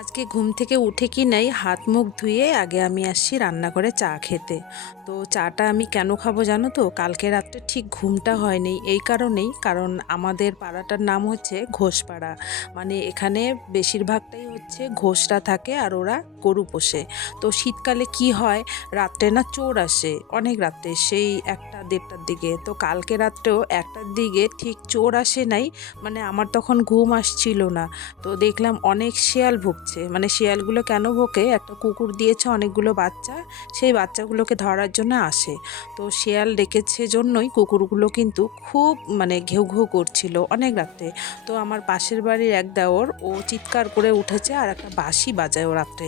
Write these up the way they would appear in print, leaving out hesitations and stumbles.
আজকে ঘুম থেকে উঠে কি নাই হাত মুখ ধুয়ে আগে আমি আসছি রান্নাঘরে চা খেতে। তো চাটা আমি কেন খাবো জানো তো? কালকে রাত্রে ঠিক ঘুমটা হয়নি এই কারণেই, কারণ আমাদের পাড়াটার নাম হচ্ছে ঘোষপাড়া। মানে এখানে বেশিরভাগটাই হচ্ছে ঘোষরা থাকে আর ওরা গরু পোষে। তো শীতকালে কি হয়, রাত্রে না চোর আসে অনেক রাত্রে, সেই 1টা 1:30টার দিকে। তো কালকে রাত্রেও 1টার দিকে ঠিক চোর আসে নাই, মানে আমার তখন ঘুম আসছিল না। তো দেখলাম অনেক শিয়াল ভুগছে। মানে শিয়ালগুলো কেন ভোগে, একটা কুকুর দিয়েছে অনেকগুলো বাচ্চা, সেই বাচ্চাগুলোকে ধরার জন্য আসে। তো শিয়াল ডেকেছে জন্যই কুকুরগুলো কিন্তু খুব মানে ঘেউ ঘেউ করছিল অনেক রাত্রে। তো আমার পাশের বাড়ির এক দেওর ও চিৎকার করে উঠেছে আর একটা বাঁশি বাজায় ও রাত্রে।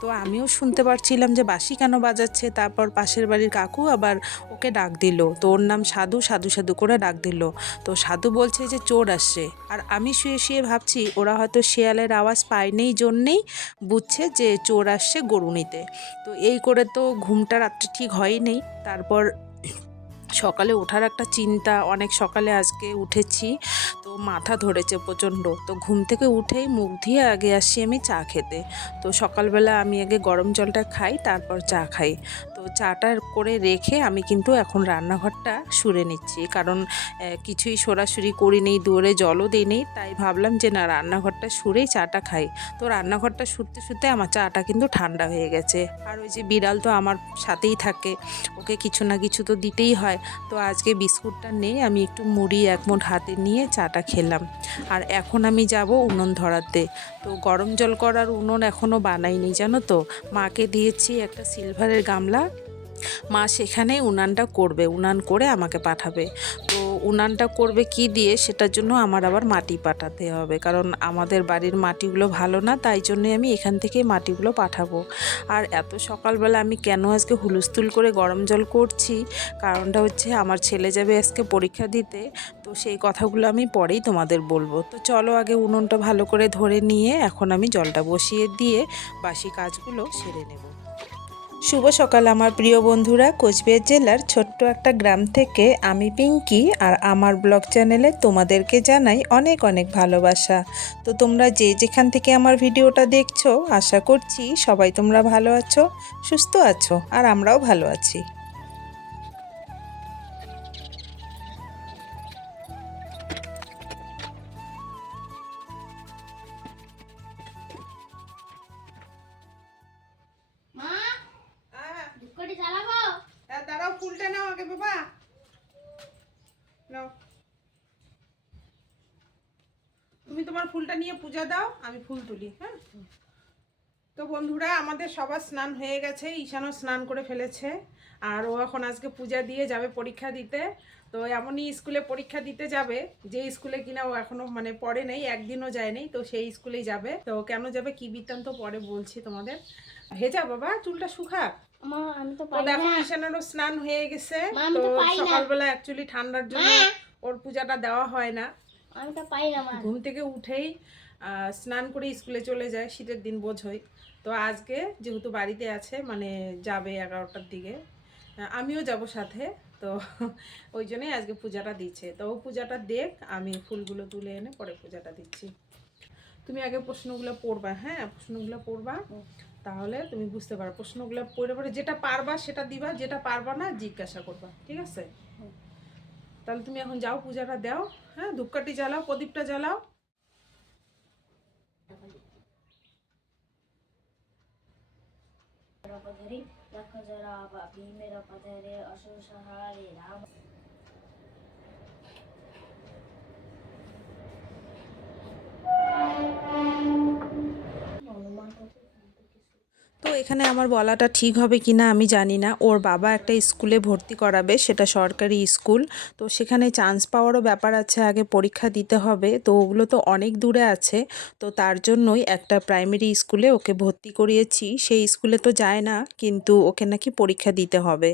তো আমিও শুনতে পারছিলাম যে বাঁশি কেন বাজাচ্ছে। তারপর পাশের বাড়ির কাকু আবার ওকে ডাক দিল, তো ওর নাম সাধু, সাধু সাধু করে ডাক দিল। তো সাধু বলছে যে চোর আসছে। আর আমি শুয়ে শুয়ে ভাবছি ওরা হয়তো শেয়ালের আওয়াজ পায়নি জন্যেই বুঝছে যে চোর আসছে গরু নিতে। তো এই করে তো ঘুমটা রাত্রে ঠিক হয়নি। তারপর সকালে ওঠার একটা চিন্তা, অনেক সকালে আজকে উঠেছি, তো মাথা ধরেছে প্রচণ্ড। তো ঘুম থেকে উঠেই মুখ ধুয়ে আগে আসি আমি চা খেতে। তো সকালবেলা আমি আগে গরম জলটা খাই, তারপর চা খাই। তো চাটা করে রেখে আমি কিন্তু এখন রান্নাঘরটা সুরে নিচ্ছি, কারণ কিছুই সরাসরি করিনি, দূরে জলও দিইনি, তাই ভাবলাম যে না, রান্নাঘরটা সুরেই চাটা খাই। তো রান্নাঘরটা শুতে শুতে আমার চাটা কিন্তু ঠান্ডা হয়ে গেছে। আর ওই যে বিড়াল তো আমার সাথেই থাকে, ওকে কিছু না কিছু তো দিতেই হয়। তো আজকে বিস্কুটটা নেই, আমি একটু মুড়ি এক মুঠ হাতে নিয়ে চাটা খেলাম। আর এখন আমি যাব উনুন ধরাতে। তো গরম জল করার উনুন এখনও বানাইনি জানো তো। মাকে দিয়েছি একটা সিলভারের গামলা, মা সেখানেই উনানটা করবে, উনান করে আমাকে পাঠাবে। তো উনানটা করবে কি দিয়ে, সেটার জন্য আমার আবার মাটি পাঠাতে হবে, কারণ আমাদের বাড়ির মাটিগুলো ভালো না, তাই জন্যে আমি এখান থেকে মাটিগুলো পাঠাবো। আর এত সকালবেলা আমি কেন আজকে হুলস্থুল করে গরম জল করছি, কারণটা হচ্ছে আমার ছেলে যাবে আজকে পরীক্ষা দিতে। তো সেই কথাগুলো আমি পরেই তোমাদের বলবো। তো চলো আগে উনুনটা ভালো করে ধরে নিয়ে এখন আমি জলটা বসিয়ে দিয়ে বাসি কাজগুলো সেরে নেব। শুভ সকাল আমার প্রিয় বন্ধুরা। কোচবিহার জেলার ছোট্ট একটা গ্রাম থেকে আমি পিঙ্কি, আর আমার ব্লগ চ্যানেলে তোমাদেরকে জানাই অনেক অনেক ভালোবাসা। তো তোমরা যে যেখান থেকে আমার ভিডিওটা দেখছো, আশা করছি সবাই তোমরা ভালো আছো, সুস্থ আছো, আর আমরাও ভালো আছি। মা, হ্যাঁ, ধূপকাঠি জ্বালাবো? দাঁড়াও, ফুলটা নাও আগে বাবা, নাও। তুমি তোমার ফুলটা নিয়ে পূজা দাও, আমি ফুল তুলি। হ্যাঁ, তো বন্ধুরা আমাদের সবার স্নান হয়ে গেছে, ঈশানও স্নান করে ফেলেছে। আর ও এখন আজকে পূজা দিয়ে যাবে পরীক্ষা দিতে। তো এমনই স্কুলে পরীক্ষা দিতে যাবে, যে স্কুলে কিনা ও এখনো মানে পড়ে নেই, একদিনও যায় নেই, তো সেই স্কুলেই যাবে। তো কেন যাবে কি বৃত্তান্ত পরে বলছি তোমাদের। ভেজা বাবা, চুলটা শুকা। মা, আমি তো তো পাই দেখো না। ঈশানেরও স্নান হয়ে গেছে। মা, আমি তো তো পাই না। সকালবেলা অ্যাকচুয়ালি ঠান্ডার জন্য মা, ওর পূজাটা দেওয়া হয় না। আমি তো পাই না মা। ঘুম থেকে উঠেই স্নান করে স্কুলে চলে যায়, শীতের দিন বোঝোই। তো আজকে যেহেতু বাড়িতে আছে, মানে যাবে 11টার দিকে, আমিও যাব সাথে। তো ওই জন্যই আজকে পূজাটা দিচ্ছে। তো ও পূজাটা দেখ, আমি ফুলগুলো তুলে এনে পরে পূজাটা দিচ্ছি। তুমি আগে প্রশ্নগুলো পড়বা, হ্যাঁ প্রশ্নগুলো পড়বা, তাহলে তুমি বুঝতে পারো। প্রশ্নগুলো পড়ে পড়ে যেটা পারবা সেটা দিবা, যেটা পারবা না জিজ্ঞাসা করবা, ঠিক আছে? তাহলে তুমি এখন যাও, পূজাটা দাও। হ্যাঁ, ধূপকাঠি জ্বালাও, প্রদীপটা জ্বালাও। রূপধরি লক্ষ জরা ভীমের পথরে অসুর সহারে রাম। হনুমান তো এখানে আমার বলাটা ঠিক হবে কি না আমি জানি না। ওর বাবা একটা স্কুলে ভর্তি করাবে, সেটা সরকারি স্কুল। তো সেখানে চান্স পাওয়ারও ব্যাপার আছে, আগে পরীক্ষা দিতে হবে। তো ওগুলো তো অনেক দূরে আছে। তো তার জন্যই একটা প্রাইমারি স্কুলে ওকে ভর্তি করিয়েছি। সেই স্কুলে তো যায় না, কিন্তু ওকে নাকি পরীক্ষা দিতে হবে।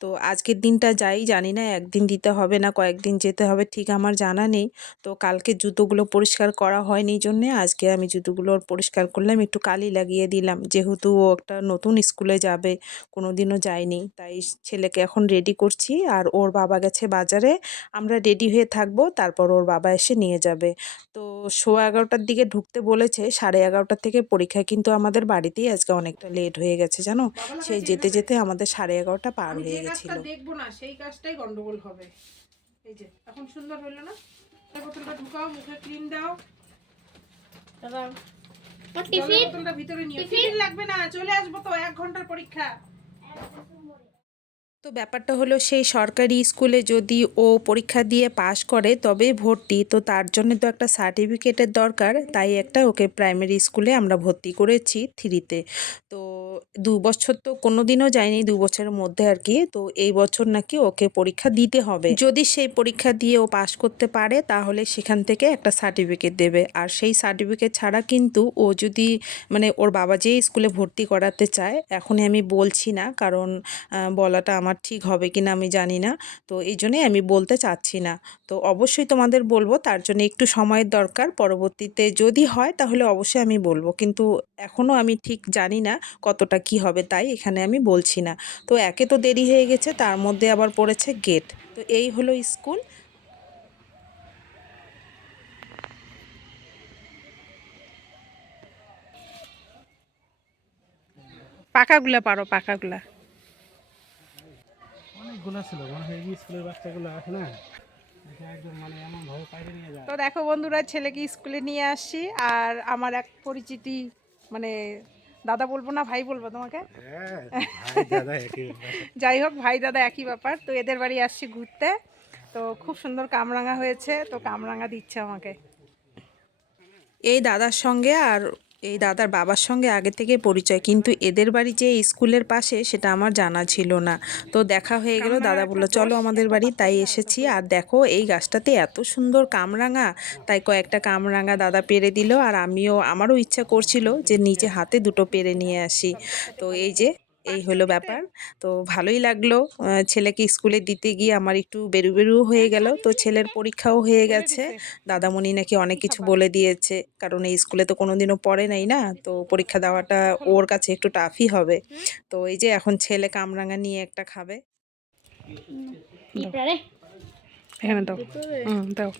তো আজকের দিনটা যাই জানি না, একদিন দিতে হবে না কয়েকদিন যেতে হবে ঠিক আমার জানা নেই। তো কালকে জুতোগুলো পরিষ্কার করা হয়নি জন্যে আজকে আমি জুতোগুলো পরিষ্কার করলাম, একটু কালি লাগিয়ে দিলাম, যেহেতু ও একটা একটা নতুন স্কুলে যাবে, কোনো দিনও যায়নি, তাই ছেলেকে এখন রেডি করছি। আর ওর বাবা গেছে বাজারে, আমরা রেডি হয়ে থাকবো, তারপর ওর বাবা এসে নিয়ে যাবে। তো 11:15টার দিকে ঢুকতে বলেছে, 11:30 থেকে পরীক্ষা, কিন্তু আমাদের বাড়িতেই আজকে অনেকটা লেট হয়ে গেছে জানো, সেই যেতে যেতে আমাদের 11:30 পার আমি যে হয়ে কাজটা গেছিল। দেখবো না সেই কাজটাই গন্ডগোল হবে। এই যে এখন সুন্দর হলো না, বোতলটা ঢুকাও, মুখে ক্রিম দাও, তারপর জলের বোতলটা ভিতরে নিয়ে, টিফিন লাগবে না, চলে আসবো তো, 1 ঘন্টার পরীক্ষা। তো ব্যাপারটা হলো, সেই সরকারি স্কুলে যদি ও পরীক্ষা দিয়ে পাশ করে তবেই ভর্তি, তো তার জন্য তো একটা সার্টিফিকেটের দরকার, তাই একটা ওকে প্রাইমারি স্কুলে আমরা ভর্তি করেছি 3-তে। তো 2 বছর তো কোনো দিনও যায়নি, 2 বছরের মধ্যে আর কি। তো এই বছর নাকি ওকে পরীক্ষা দিতে হবে, যদি সেই পরীক্ষা দিয়ে ও পাশ করতে পারে তাহলে সেখান থেকে একটা সার্টিফিকেট দেবে। আর সেই সার্টিফিকেট ছাড়া কিন্তু ও যদি মানে ওর বাবা যে স্কুলে ভর্তি করাতে চায়, এখনই আমি বলছি না, কারণ বলাটা আমার ঠিক হবে কিনা আমি জানি না, তো এই জন্যই আমি বলতে চাচ্ছি না। তো অবশ্যই তোমাদের বলবো, তার জন্য একটু সময়ের দরকার, পরবর্তীতে যদি হয় তাহলে অবশ্যই আমি বলবো, কিন্তু এখনও আমি ঠিক জানি না কতটা কি হবে, তাই এখানে আমি বলছি না। তো একে তো দেরি হয়ে গেছে, তার মধ্যে আবার পড়েছে গেট। তো এই হলো স্কুল। পাকাগুলা পারো, পাকাগুলা। অনেকগুলো ছিল, মনে হয় এই স্কুলের বাচ্চাগুলো আছে না, এটা একদম মানে এমন ভাবে পাইরে নিয়ে যায়। তো দেখো বন্ধুরা, ছেলেকে স্কুলে নিয়ে আসছি, আর আমার এক পরিচিতি, মানে দাদা বলবো না ভাই বলবো তোমাকে, হ্যাঁ, ভাই দাদা একই ব্যাপার। যাই হোক ভাই দাদা একই ব্যাপার। তো এদের বাড়ি আসছি ঘুরতে, তো খুব সুন্দর কামরাঙা হয়েছে, তো কামরাঙা দিচ্ছে আমাকে। এই দাদার সঙ্গে আর এই দাদার বাবার সঙ্গে আগে থেকে পরিচয়, কিন্তু এদের বাড়ি যে স্কুলের পাশে সেটা আমার জানা ছিল না। তো দেখা হয়ে গেল, দাদা বললো চলো আমাদের বাড়ি, তাই এসেছি। আর দেখো এই গাছটাতে এত সুন্দর কামরাঙা, তাই কয়েকটা কামরাঙা দাদা পেড়ে দিল, আর আমারও ইচ্ছা করছিল যে নিজে হাতে দুটো পেড়ে নিয়ে আসি। তো এই হলো ব্যাপার। তো ভালোই লাগলো, ছেলেকে স্কুলে দিতে গিয়ে আমার একটু বেরু বেরু হয়ে গেল। তো ছেলের পরীক্ষাও হয়ে গেছে, দাদামণি নাকি অনেক কিছু বলে দিয়েছে, কারণ এই স্কুলে তো কোনোদিনও পড়ে নাই না, তো পরীক্ষা দেওয়াটা ওর কাছে একটু টাফই হবে। তো এই যে এখন ছেলে কামরাঙা নিয়ে একটা খাবে। এখানে দাও, দাও।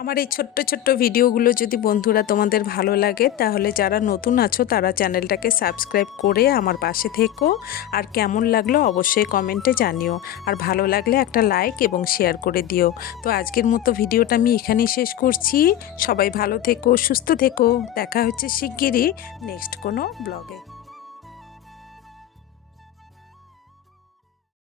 আমার এই ছোট্ট ছোট্ট ভিডিওগুলো যদি বন্ধুরা তোমাদের ভালো লাগে, তাহলে যারা নতুন আছো তারা চ্যানেলটাকে সাবস্ক্রাইব করে আমার পাশে থেকো। আর কেমন লাগলো অবশ্যই কমেন্টে জানিও, আর ভালো লাগলে একটা লাইক এবং শেয়ার করে দিও। তো আজকের মতো ভিডিওটা আমি এখানেই শেষ করছি। সবাই ভালো থেকো, সুস্থ থেকো, দেখা হচ্ছে শিগগিরই নেক্সট কোনো ব্লগে।